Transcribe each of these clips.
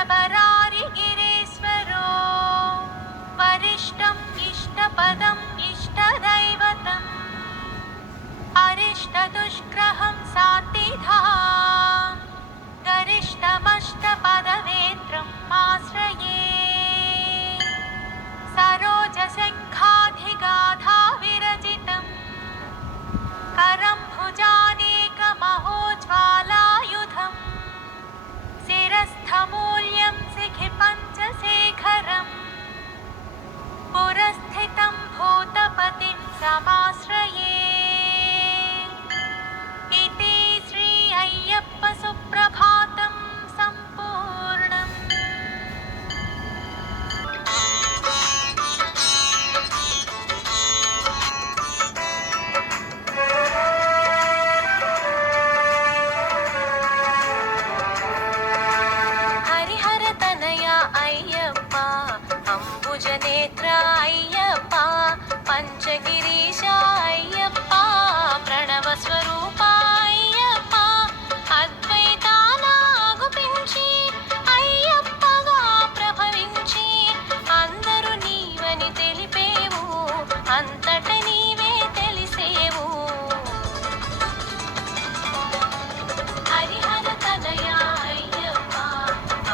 शबरारिगिरीश्वरो वरिष्ठम् इष्टपदम् इष्टदैवतम् अरिष्टदुष्ग्रहं सात्तिधाम् गरिष्ठमष्टपदवेत्रम् आश्रये सरोजशङ्खाधिगाधा विरचितम् करं भुजानेकमहोज्ज्वालायुधम् शिरस्थमूल्यं शिखिपञ्चशेखरम् पुरस्थितं भूतपतिं समाश्रये इति श्री अय्यप्प सुप्रभातं सम्पूर्णम्। नेत्र अय्यप्प पंचगिरीश अय्यप्प प्रणवस्वरूप अय्यप्प अद्वैतानागुपिंచి अय्यప్పగా ప్రభవించి అందరూ నీవని తెలిపేవు అంతట నీవే తెలిసేవు హరిహర తనయ అయ్యప్ప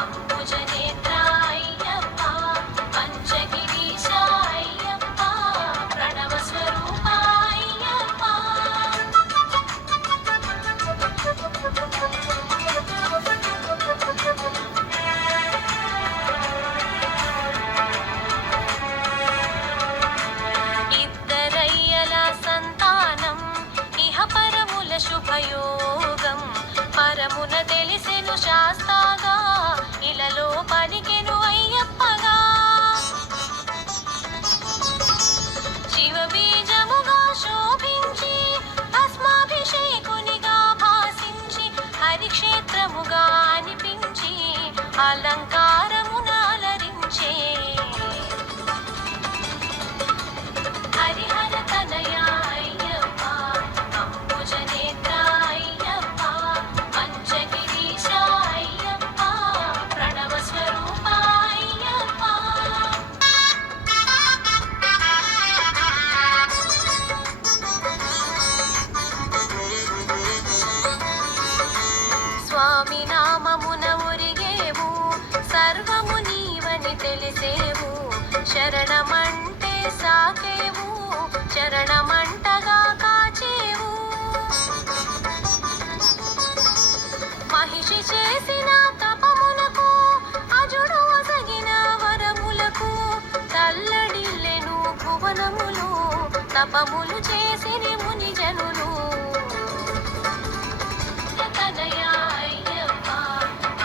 అంబుజ నేత్ర అయ్యప్ప పంచగిరీశ అయ్యప్ప ప్రణవ స్వరూప అయ్యప్ప ఇద్దరయ్యల సంతానం ఇహ పరముల శుభయోగం పరమున తెలిసెను శాస్తాగా ఇలలో పలికెను అయ్యప్పగా శివబీజముగా శోభించి భస్మాభిషేకునిగా భాసించి హరిక్షేత్రముగా అనిపించి అలంకారమున అలరించే హరిహర తనయ అయ్యప్ప అంబుజ నేత్ర అయ్యప్ప పంచగిరీశ అయ్యప్ప ప్రణవ స్వరూప అయ్యప్ప స్వామి నామమున ఒరిగేవు సర్వము నీవని తెలిసేవు శరణమంటే సాకేవు చరణమంటగా కాచేవు మహిషి చేసిన తపములకు అజుడు ఒసగిన వరములకు తల్లడిల్లెను భువనములు తపములు చేసిరి ముని జనులు తనయ అయ్యప్ప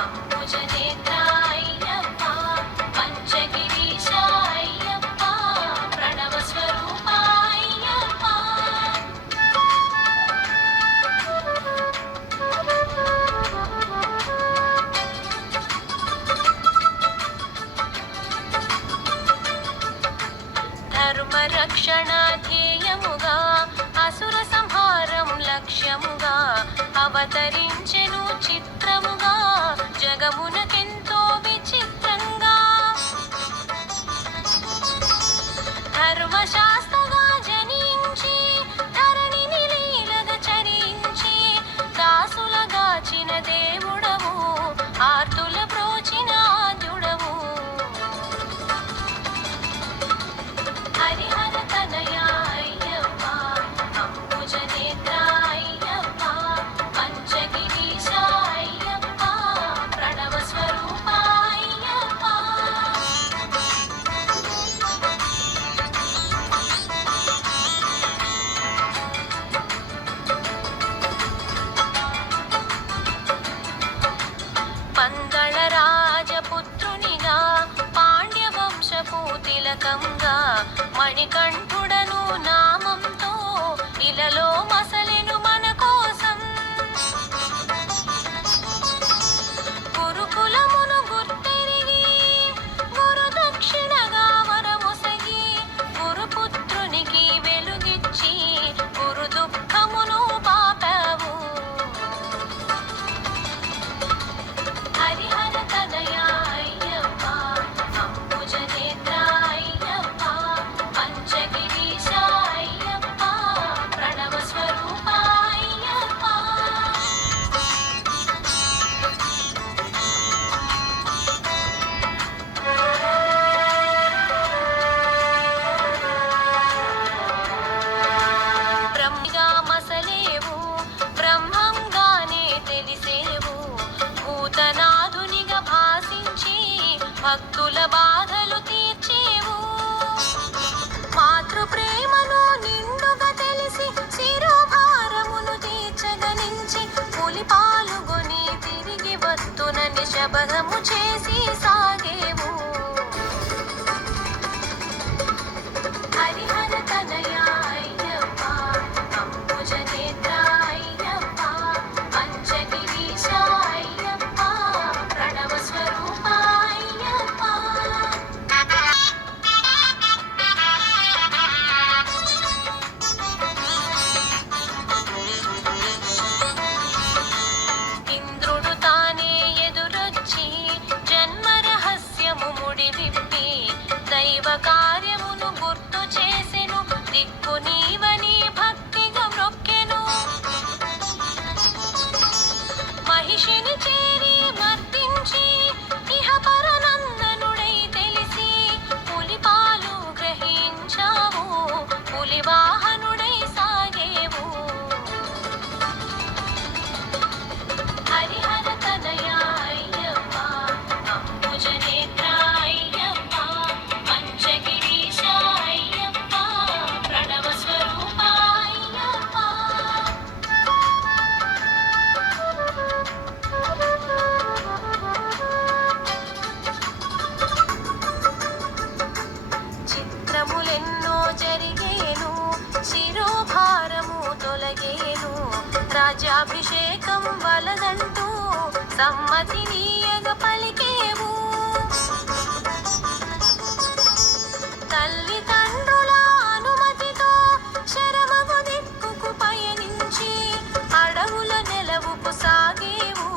అంబుజ నేత్ర అయ్యప్ప పంచగిరీశ అయ్యప్ప ప్రణవ స్వరూప అయ్యప్ప ధర్మ రక్షణ ధ్యేయముగా అసుర సంహారం లక్ష్యముగా అవతరించెను చిత్రముగా జగమునకెంతో విచిత్రంగా ధర్మశాస్త్రగా జనించి ధరణిని లీలగా చరించి దాసులగాచిన దేవుడవు ఆర్తుల ప్రోచిన ఆద్యుడవు హరిహర తనయ అయ్యప్ప అంబుజ నేత్ర అయ్యప్ప పంచగిరీశ బాధలు తీర్చేవు మాతృ ప్రేమను నిండుగా తెలిసి శిరోభారమును తీర్చగనించి పులి పాలుగొని తిరిగి వస్తునని శబదము చేసి సాగేవు హరిహర తనయ అయ్యప్ప అంబుజ నేత్ర అయ్యప్ప పంచగిరీశ అయ్యప్ప ప్రణవ స్వరూప అయ్యప్ప ఇంద్రుడు తానే ఎదురొచ్చి జన్మ రహస్యము ముడివిప్పి దైవ కార్యమును గుర్తు చేసెను దిక్కు నీవని భక్తిగా మ్రొక్కెను మహిషిని చేరి మర్దించి ఇహ పరనందనుడై తెలిసి పులిపాలు గ్రహించావు పులివాహనుడై సాగేవు హరిహర తనయ అయ్యప్ప అంబుజ నేత్ర అయ్యప్ప పంచగిరీశ అయ్యప్ప ప్రణవ స్వరూప అయ్యప్ప చిత్రములెన్నో జరిగేను శిరోభారము తొలగేను రాజ్యాభిషేకం వలదంటూ సమ్మతి నీయగ పలికేవు తల్లిదండ్రుల అనుమతితో శరమగు దిక్కుకు పయనించి అడవుల నెలవుకు సాగేవు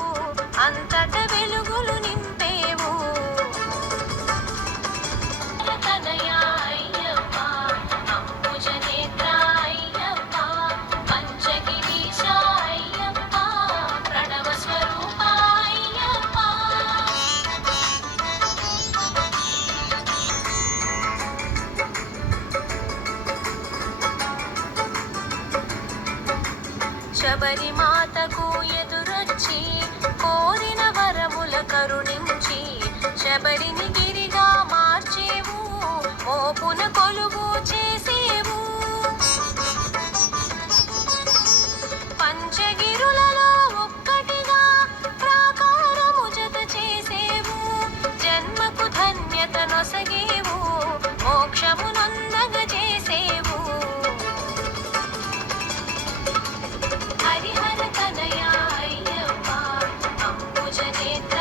అంతట వెలుగులు నింపేవు తనయ అయ్యప్ప అంబుజ నేత్ర అయ్యప్ప పంచగిరీశ అయ్యప్ప ప్రణవ స్వరూప అయ్యప్ప శబరిమాతకు ఎదురొచ్చి కోరిన వరముల కరుణించి శబరిని గిరిగా మార్చేవు మోపున కొలువు చేసేవు పంచగిరులలో ఒక్కటిగా ప్రాకారము జత చేసేవు జన్మకు ధన్యత నొసగేవు మోక్షము నొందగ చేసేవు హరిహర తనయ అయ్యప్ప అంబుజ నేత్ర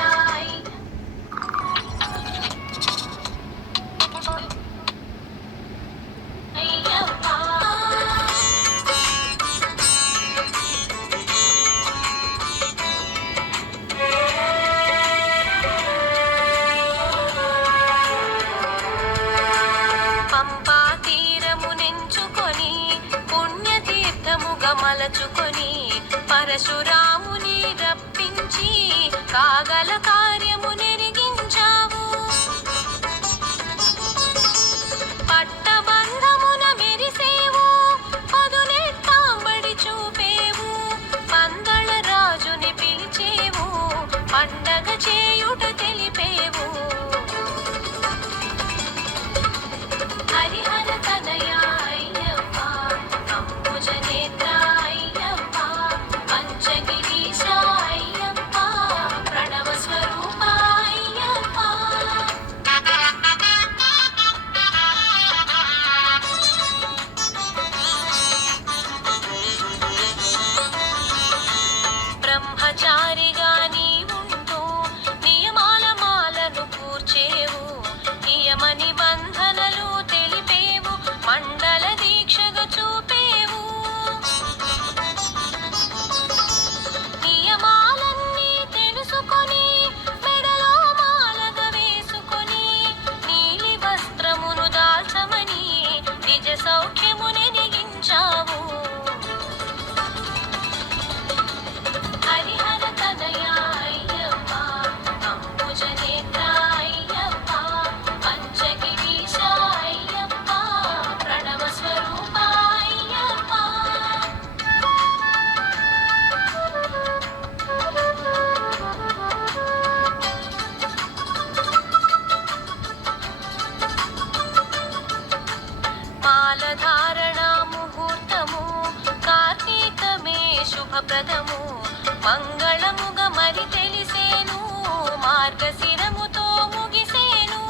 మార్గశిరముతో ముగిసేను.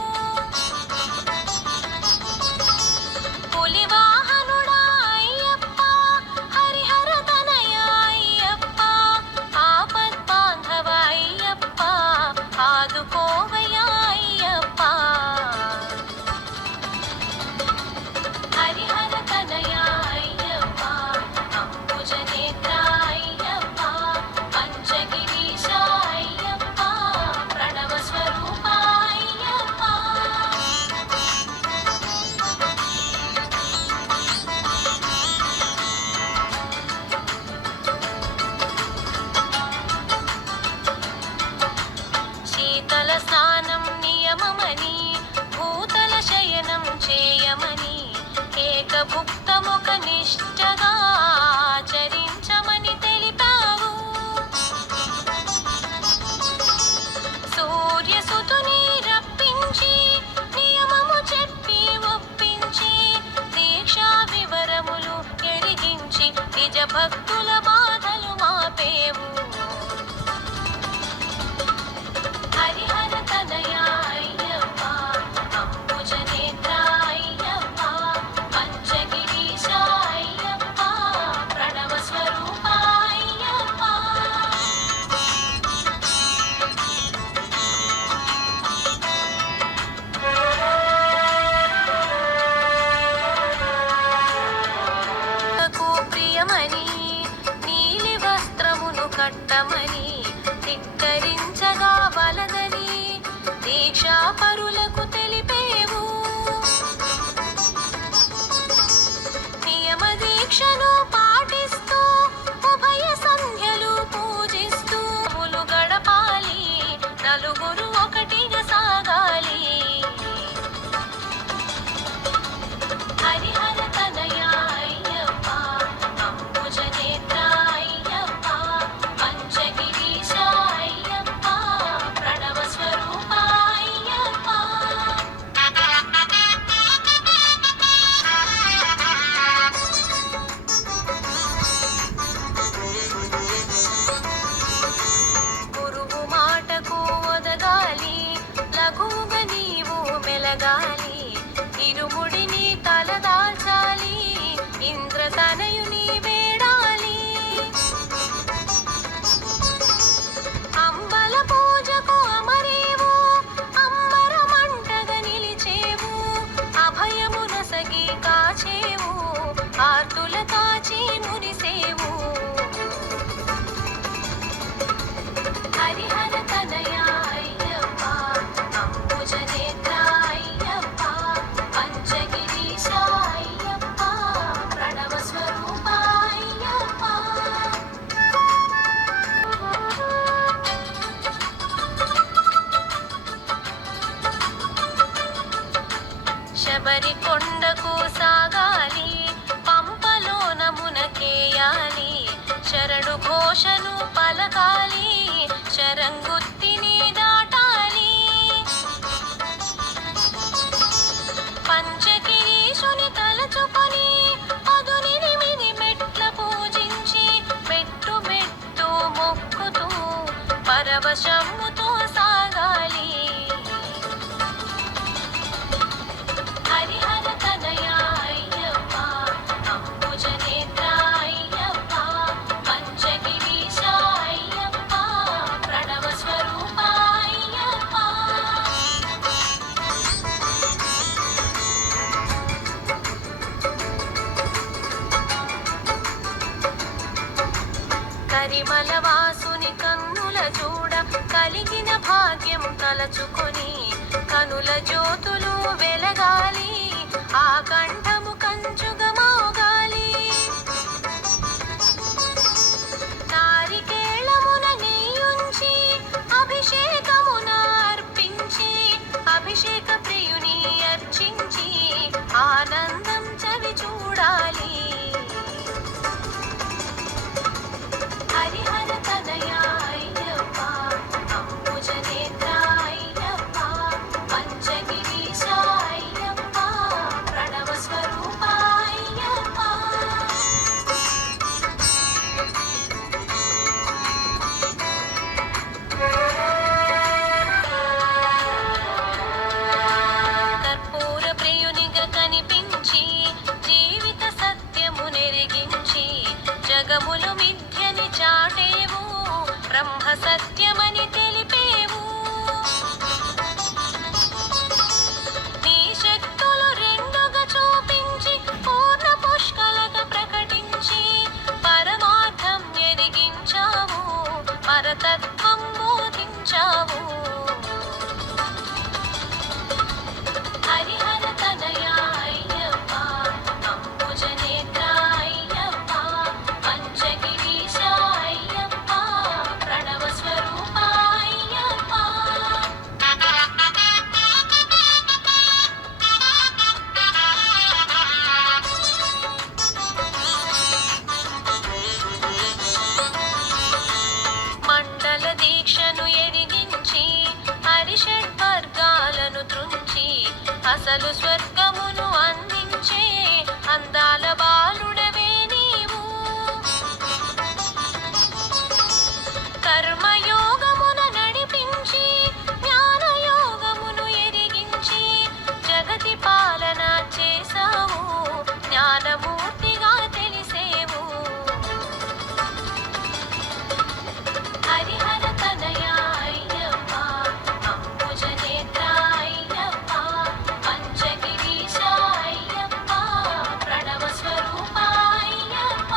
పులివాహనుడా అయ్యప్ప, హరిహర తనయ అయ్యప్ప, ఆపద్ బాంధవ అయ్యప్ప, ఆదుకోవయ్యా అయ్యప్ప. హరిహర తనయ అయ్యప్ప, అంబుజనేత్ర అయ్యప్ప, పంచగిరీశ అయ్యప్ప, ప్రణవ స్వరూప అయ్యప్ప. శీతల స్నానం నియమమని, భూతల శయనం చేయమని, ఏకభుక్తముఖ నిష్టగా ఆచరించమని తెలిపావు. సూర్యసుతుని రప్పించి నియమము చెప్పి ఒప్పించి, దీక్షా వివరములు ఎరిగించి, నిజ భక్తుల బాధలు మాపేవు. హరిహర తనయ అయ్యప్ప, అంబుజనేత్ర అయ్యప్ప, పంచగిరీశ అయ్యప్ప, ప్రణవ స్వరూప అయ్యప్ప. నాకు ప్రియమని నీలి వస్త్రమును కట్టమని, ధిక్కరించగా వలదని దీక్షా పరులకు తెలిపేవు. నియమ దీక్షను పాటిస్తూ ఉభయ సంధ్యలు పూజిస్తూ ములు గడపాలి, నలుగురు ఒకటిగా సాగాలి. హరిహర తనయ అయ్యప్ప, అంబుజనేత్ర అయ్యప్ప, పంచగిరీశ అయ్యప్ప, ప్రణవ స్వరూప అయ్యప్ప. గురువు మాటకు ఒదగాలి, లఘువుగా నీవు మెలగాలి, ఇరుముడిని తలదాల్చాలి, ఇంద్రతనయుని వేడాలి. అంబల పూజకు అమరేవు, అంబరమంటగా నిలిచేవు, అభయమునసగి కాచేవు, ఆర్తుల కాచి మురిసేవు. హరిహర తనయ అయ్యప్ప, అంబుజనేత్ర అయ్యప్ప, పంచగిరీశ అయ్యప్ప, ప్రణవ స్వరూప అయ్యప్ప. శబరి కొండకు సాగాలి, పంపలోన మునకేయాలి, శరణు ఘోషను పలకాలి, శరంగుత్తిని దాటాలి. పంచగిరీశుని తలచుకొని పదునెనిమిది మెట్ల పూజించి, మెట్టు మెట్టు మొక్కుతూ పరవశముతో సాగాలి. హరిహర తనయ అయ్యప్ప, అంబుజనేత్ర అయ్యప్ప, పంచగిరీశ అయ్యప్ప, ప్రణవ స్వరూప అయ్యప్ప. కరిమల వాసుని కన్నుల చూడ కలిగిన భాగ్యం తలచుకొని, కనుల జ్యోతులు వెలగాలి, ఆ కంఠము కంచుగా మోగాలి. నారికేళమున నెయ్యుంచి అభిషేకమున అర్పించి, అభిషేక ప్రియుని అర్చించి, ఆనందం చవి చూడాలి. హరిహర తనయ అయ్యప్ప, అంబుజనేత్ర అయ్యప్ప, పంచగిరీశ అయ్యప్ప, ప్రణవ స్వరూప అయ్యప్ప. అసలు స్వర్గమును అందించే అందాల బాలుడవే నీవు. కర్మయోగమున నడిపించి జ్ఞానయోగమును ఎరిగించి జగతి పాలన చేసావు, జ్ఞానమూర్తిగా తెలిసేవు. హరిహర తనయ అయ్యప్ప, అంబుజనేత్ర అయ్యప్ప, పంచగిరీశ అయ్యప్ప, ప్రణవ స్వరూప అయ్యప్ప.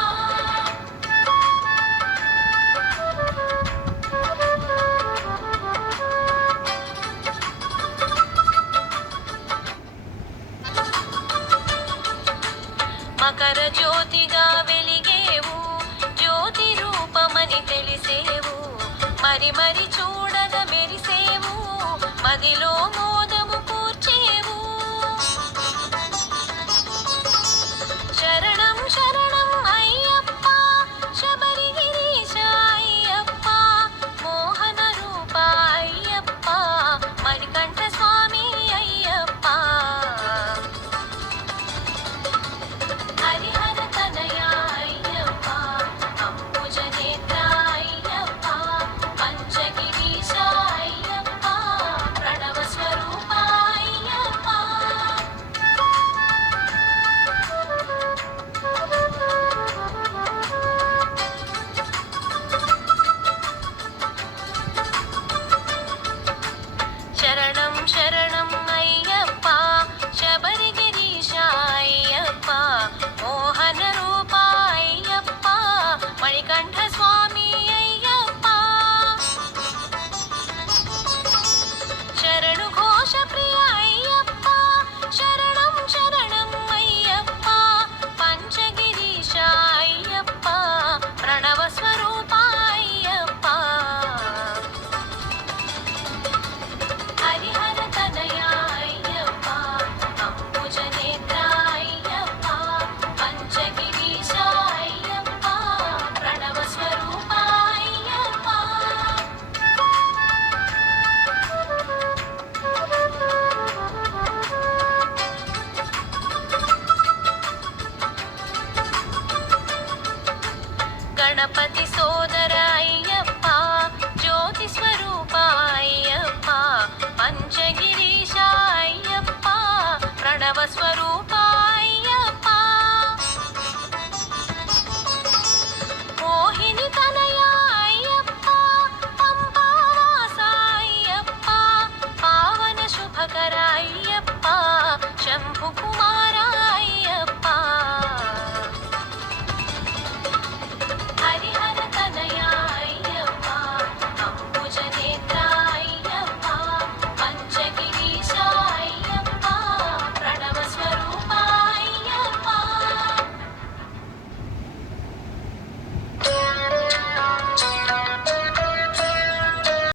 మకర జ్యోతిగా వెలిగేవు, జ్యోతి రూపమని తెలిసేవు. మరి మరి చూడగ మెరిసేవు, మదిలో